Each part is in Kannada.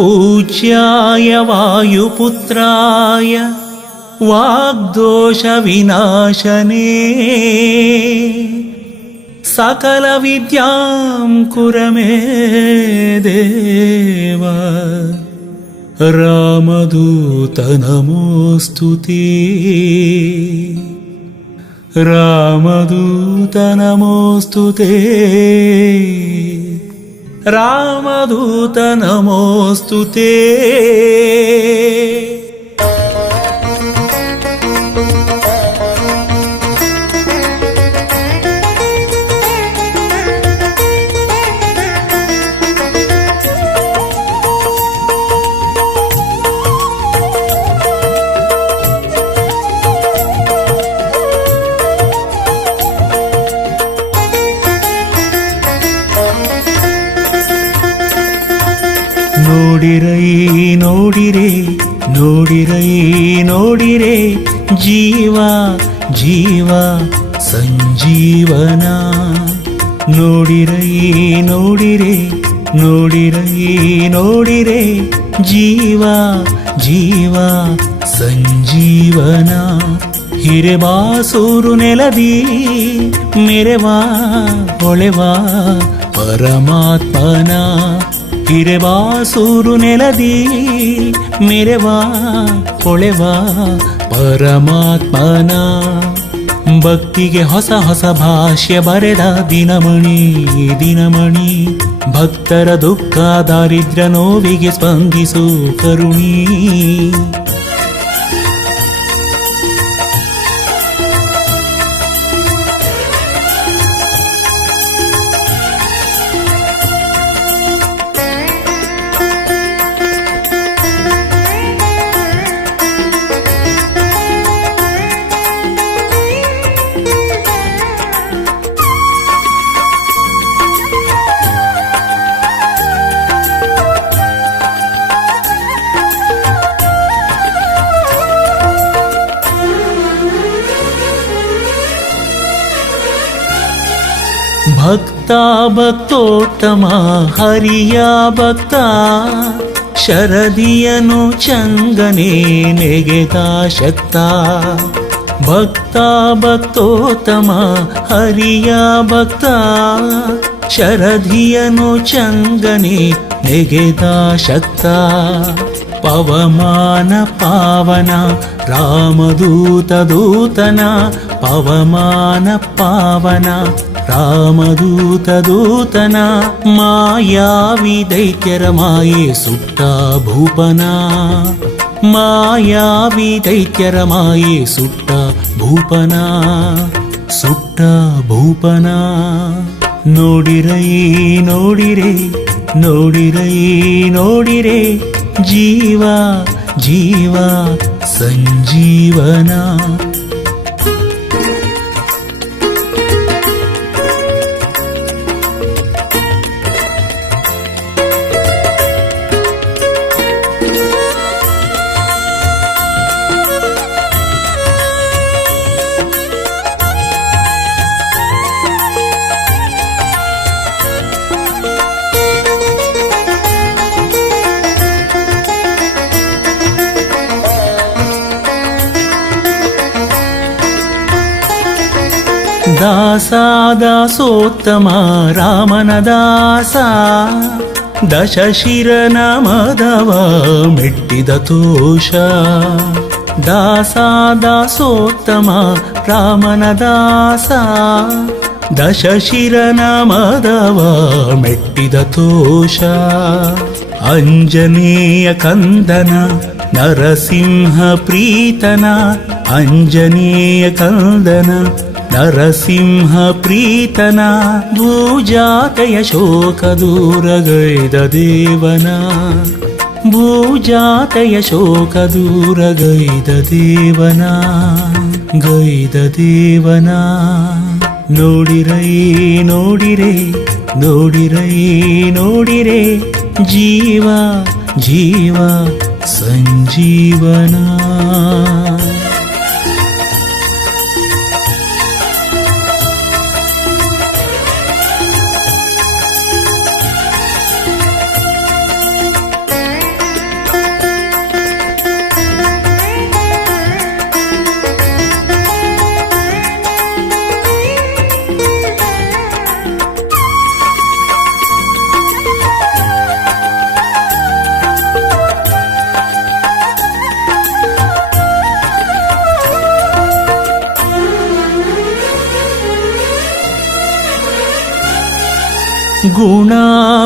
पूज्याय वायुपुत्राय वाग्दोषविनाशने सकलविद्यां कुर मे देव। रामदूत नमोऽस्तु ते, रामदूत नमोऽस्तु ते, रामदूत नमोऽस्तु ते। ನೋಡಿರೈ ನೋಡಿರೆ ನೋಡಿರೈ ನೋಡಿರೆ ಜೀವ ಜೀವ ಸಂಜೀವನ. ನೋಡಿರೈ ನೋಡಿರೆ ನೋಡಿರೈ ನೋಡಿರೆ ಜೀವ ಜೀವ ಸಂಜೀವನ. ಹಿರೆಬಾಸೂರು ನೆಲದಿ ಮೆರೆವಾ ಹೊಳೆವಾ ಪರಮಾತ್ಮನ. ಹಿರೆಬಾಸೂರು ನೆಲದಿ ಮೆರೆವಾ ಹೊಳೆವಾ ಪರಮಾತ್ಮನ. ಭಕ್ತಿಗೆ ಹೊಸ ಹೊಸ ಭಾಷ್ಯ ಬರೆದ ದಿನಮಣಿ ದಿನಮಣಿ. ಭಕ್ತರ ದುಃಖ ದಾರಿದ್ರ್ಯ ನೋವಿಗೆ ಸ್ಪಂದಿಸು ಕರುಣಿ. ಭಕ್ತ ಭಕ್ತೋತ್ತಮ ಹರಿಯ ಭಕ್ತ. ಶರದಿಯನು ಚಂಗನೆ ನೆಗೆದ ಶಕ್ತ. ಭಕ್ತ ಭಕ್ತೋತ್ತಮ ಹರಿಯ ಭಕ್ತ. ಶರದಿಯನು ಚಂಗನೆ ನೆಗೆದ ಶಕ್ತ. ಪವಮಾನ ಪಾವನ ರಾಮದೂತ ದೂತನ. ಪವಮಾನ ಪಾವನ ರಾಮದೂತ ದೂತನ. ಮಾಯಾವಿ ದೈತ್ಯರ ಮಾಯೆ ಸುಟ್ಟ ಭೂಪನ. ಮಾಯಾವಿ ದೈತ್ಯರ ಮಾಯೆ ಸುಟ್ಟ ಭೂಪನ. ಸುಟ್ಟ ಭೂಪನ. ನೋಡಿರೈ ನೋಡಿರೆ ನೋಡಿರೈ ನೋಡಿರೆ ಜೀವ ಜೀವ ಸಂಜೀವನ. ದಾಸ ದಾಸೋತ್ತಮ ರಾಮನ ದಾಸ. ದಶಶಿರನ ಮದವ ಮೆಟ್ಟಿದ ತೋಷ. ದಾಸ ದಾಸೋತ್ತಮ ರಾಮನ ದಾಸ. ದಶಶಿರನ ಮದವ ಮೆಟ್ಟಿದ ತೋಷ. ಅಂಜನೇಯ ಕಂದನ ನರಸಿಂಹ ಪ್ರೀತನ. ಅಂಜನೇಯ ಕಂದನ ನರಸಿಂಹ ಪ್ರೀತನ. ಭೂಜಾತೆಯ ಶೋಕ ದೂರಗೈದ ದೇವನ. ಭೂಜಾತೆಯ ಶೋಕ ದೂರಗೈದ ದೇವನ. ಗೈದ ದೇವನ. ನೋಡಿರೈ ನೋಡಿರೆ ನೋಡಿರೈ ನೋಡಿರೆ ಜೀವ ಜೀವ ಸಂಜೀವನ. ಗುಣ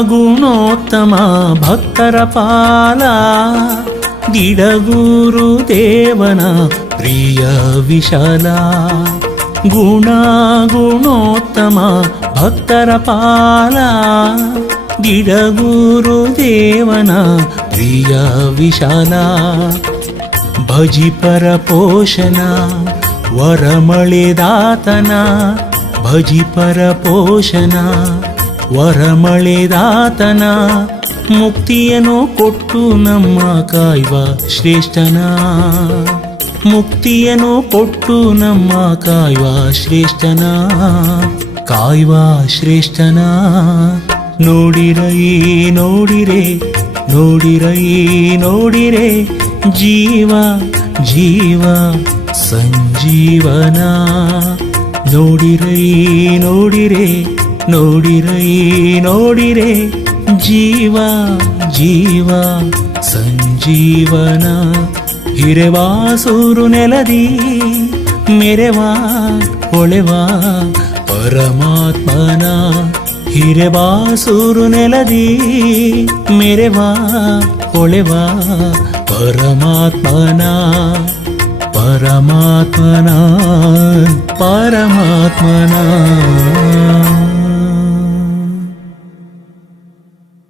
ಗುಣೋತ್ತಮ ಭಕ್ತರ ಪಾಲ ದಿಡಗೂರು ದೇವನ ಪ್ರಿಯ ವಿಶಾಲ. ಗುಣ ಗುಣೋತ್ತಮ ಭಕ್ತರ ಪಾಲ ದಿಡಗೂರು ದೇವನ ಪ್ರಿಯ ವಿಶಾಲ. ಭಜಿಪರ ಪೋಷಣ ವರಮಳೆದಾತನ ಭಜಿಪರ ಪೋಷಣ ವರಮಳೆದಾತನ ಮುಕ್ತಿಯನ್ನು ಕೊಟ್ಟು ನಮ್ಮ ಕಾಯ್ವ ಶ್ರೇಷ್ಠನ. ಮುಕ್ತಿಯನ್ನು ಕೊಟ್ಟು ನಮ್ಮ ಕಾಯ್ವ ಶ್ರೇಷ್ಠನ ಕಾಯ್ವ ಶ್ರೇಷ್ಠನ. ನೋಡಿರೈ ನೋಡಿರೆ ನೋಡಿರೈ ನೋಡಿರೆ ಜೀವ ಜೀವ ಸಂಜೀವನ. ನೋಡಿರೈ ನೋಡಿರೆ ನೋಡಿರೈ ನೋಡಿರೆ ಜೀವ ಜೀವ ಸಂಜೀವನ. ಹಿರೆವಾಸೂರು ನೆಲದಿ ಮೆರೆವಾ ಹೊಳೆವಾ ಪರಮಾತ್ಮನ. ಹಿರೆವಾಸೂರು ನೆಲದಿ ಮೆರೆವಾ ಹೊಳೆವಾ ಪರಮಾತ್ಮನ. ಪರಮಾತ್ಮನ ಪರಮಾತ್ಮನ.